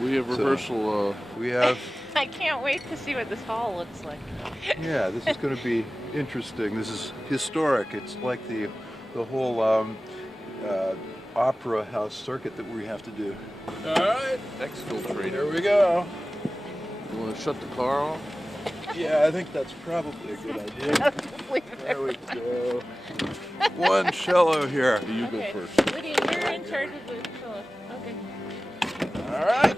We have rehearsal. We have. I can't wait to see what this hall looks like. Yeah, this is going to be interesting. This is historic. It's like the whole opera house circuit that we have to do. All right. Exfiltrator. Here we go. You want to shut the car off? Yeah, I think that's probably a good idea. There we go. One cello here. You go Okay. first. Lydia, you're in charge of the cello. Okay. All right.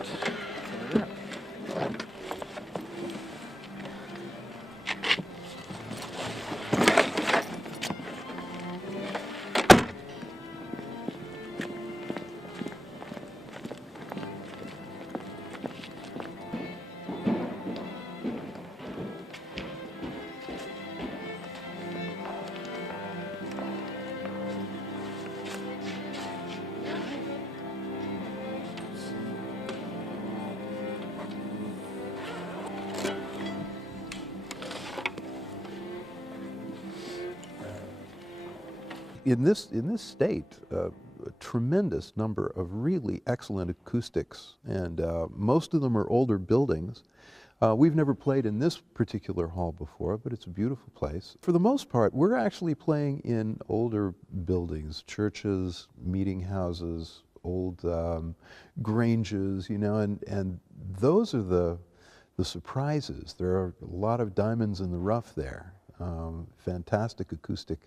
In this state, a tremendous number of really excellent acoustics, and most of them are older buildings. We've never played in this particular hall before, but it's a beautiful place. For the most part, we're actually playing in older buildings, churches, meeting houses, old granges, you know, and those are the surprises. There are a lot of diamonds in the rough there. Fantastic acoustic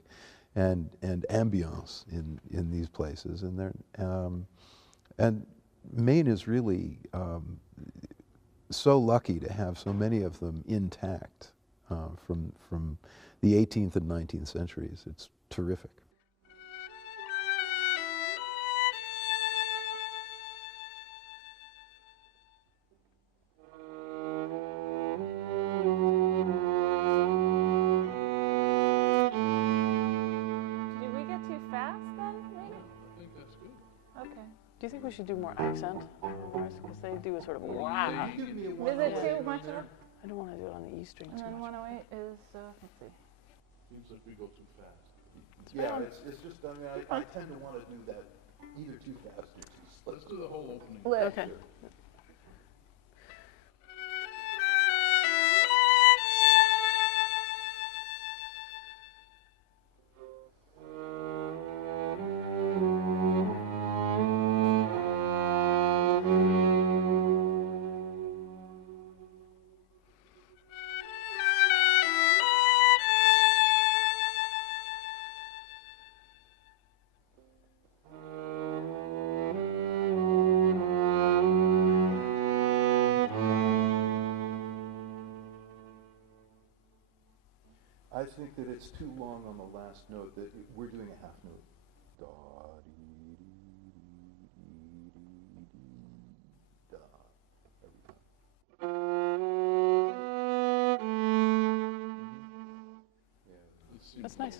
and ambiance in these places, and Maine is really so lucky to have so many of them intact from the 18th and 19th centuries. It's terrific. Do you think we should do more accent? Because they do a sort of wow. Is it too much of a... I don't want to do it on the E string And too then much. 108 is, let's see. Seems like we go too fast. Yeah, it's just, I mean, I tend to want to do that either too fast or too slow. Let's do the whole opening. Okay. I think that it's too long on the last note, that we're doing a half note. Da, dee, dee, dee, dee, dee, da. That's nice.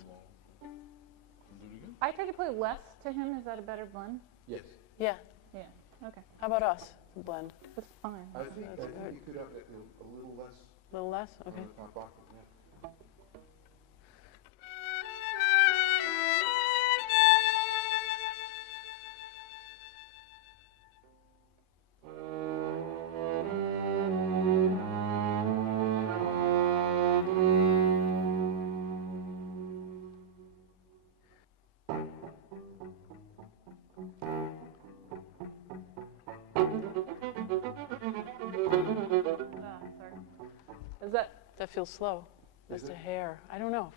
I tried to play less to him. Is that a better blend? Yes. Yeah. Yeah. Okay. How about us? Blend. That's fine. I think you could have a little less. A little less? Okay. Top octave, yeah. Sorry. That feels slow. Just a hair. I don't know.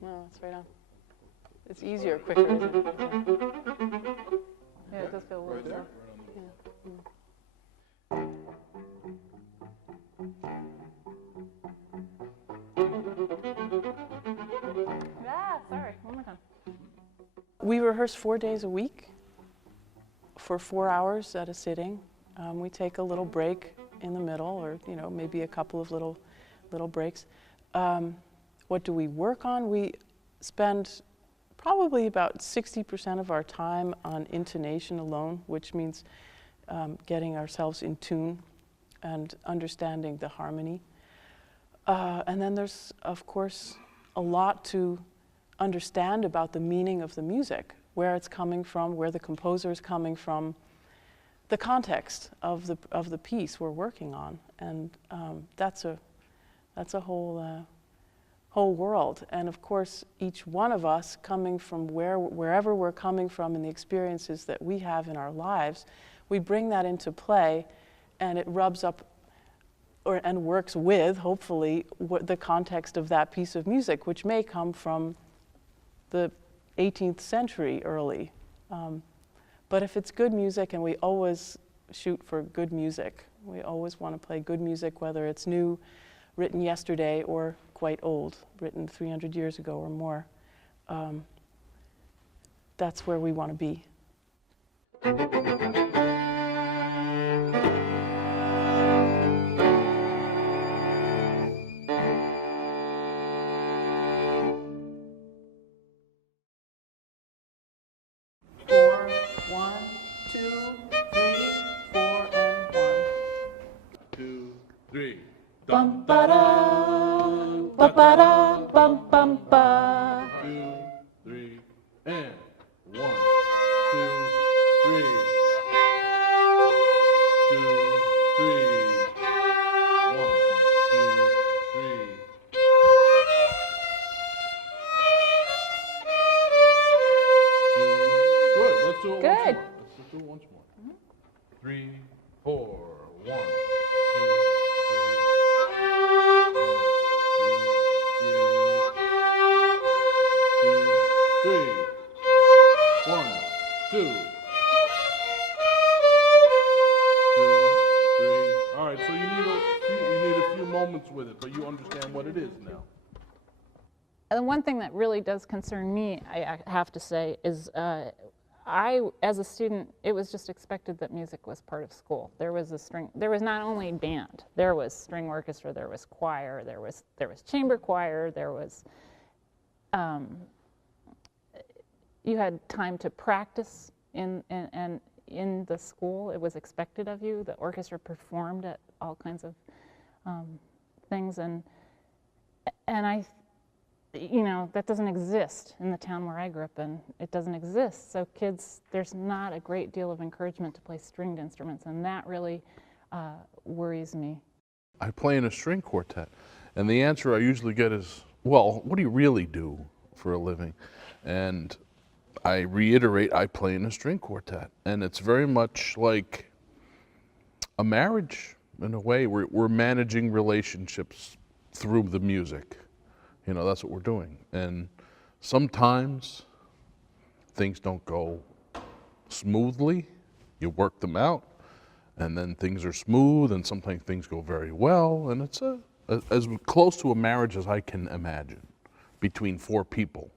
No, it's right on. It's easier, quicker, isn't it? Yeah, it does feel a little slow. Ah, sorry. One more time. We rehearse 4 days a week for 4 hours at a sitting. We take a little break in the middle, or maybe a couple of little breaks. What do we work on? We spend probably about 60% of our time on intonation alone, which means getting ourselves in tune and understanding the harmony. And then there's, of course, a lot to understand about the meaning of the music. where it's coming from, where the composer is coming from, the context of the piece we're working on, and that's a whole world. And of course, each one of us coming from wherever we're coming from and the experiences that we have in our lives, we bring that into play, and it rubs up and works with, hopefully, the context of that piece of music, which may come from the 18th century early. But if it's good music, and we always shoot for good music, we always want to play good music, whether it's new, written yesterday, or quite old, written 300 years ago or more. That's where we want to be. Four, 1, 2, 3, 4, and 1. 2, 3. Bum ba da, ba ba da, bum bum ba. 2, 3, and 1, 2, 3. 2, 3. 1, 2, 3. Good. Let's do it Good. once more. Let's just do it once more. 3, 4. 1, 2, 3. 1, 2, 3. All right, so you need a few moments with it, but you understand what it is now. The one thing that really does concern me, I have to say, is as a student, it was just expected that music was part of school. There was not only band, there was string orchestra, there was choir, there was chamber choir, there was, you had time to practice in the school. It was expected of you. The orchestra performed at all kinds of things, and that doesn't exist in the town where I grew up in. It doesn't exist. So kids, there's not a great deal of encouragement to play stringed instruments, and that really worries me. I play in a string quartet, and the answer I usually get is, well, what do you really do for a living? And I reiterate, I play in a string quartet, and it's very much like a marriage in a way. We're managing relationships through the music. That's what we're doing. And sometimes things don't go smoothly. You work them out, and then things are smooth, and sometimes things go very well, and it's as close to a marriage as I can imagine between 4 people.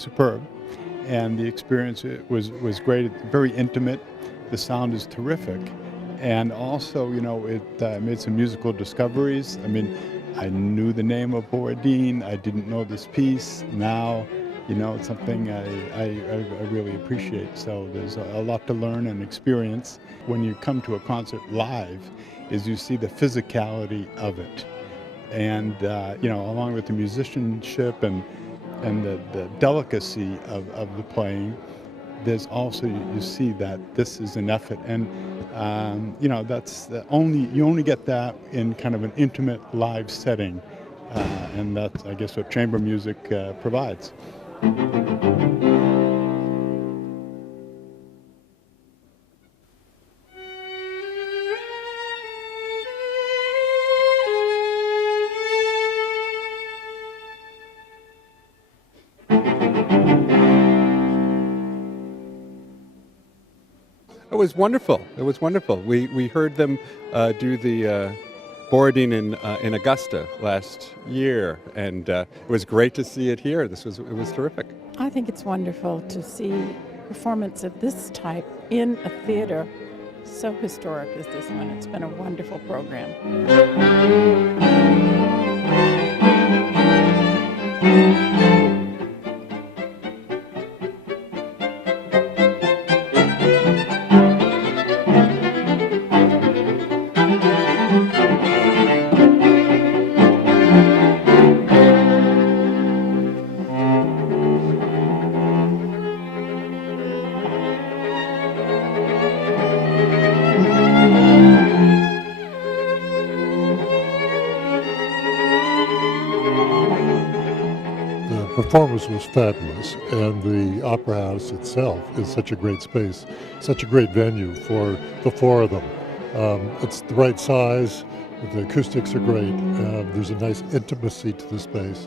superb, and the experience was great. Very intimate. The sound is terrific, and also, you know, it made some musical discoveries. I mean, I knew the name of Borodin. I didn't know this piece. Now, you know, it's something I really appreciate. So there's a lot to learn and experience. When you come to a concert live, is you see the physicality of it, and you know, along with the musicianship and the delicacy of the playing, there's also, you see that this is an effort, and you know, you only get that in kind of an intimate live setting, and that's, I guess, what chamber music provides. It was wonderful. It was wonderful. We heard them do the Borodin in Augusta last year, and it was great to see it here. It was terrific. I think it's wonderful to see performance of this type in a theater so historic as this one. It's been a wonderful program. The performance was fabulous, and the Opera House itself is such a great space, such a great venue for the four of them. It's the right size, the acoustics are great, there's a nice intimacy to the space.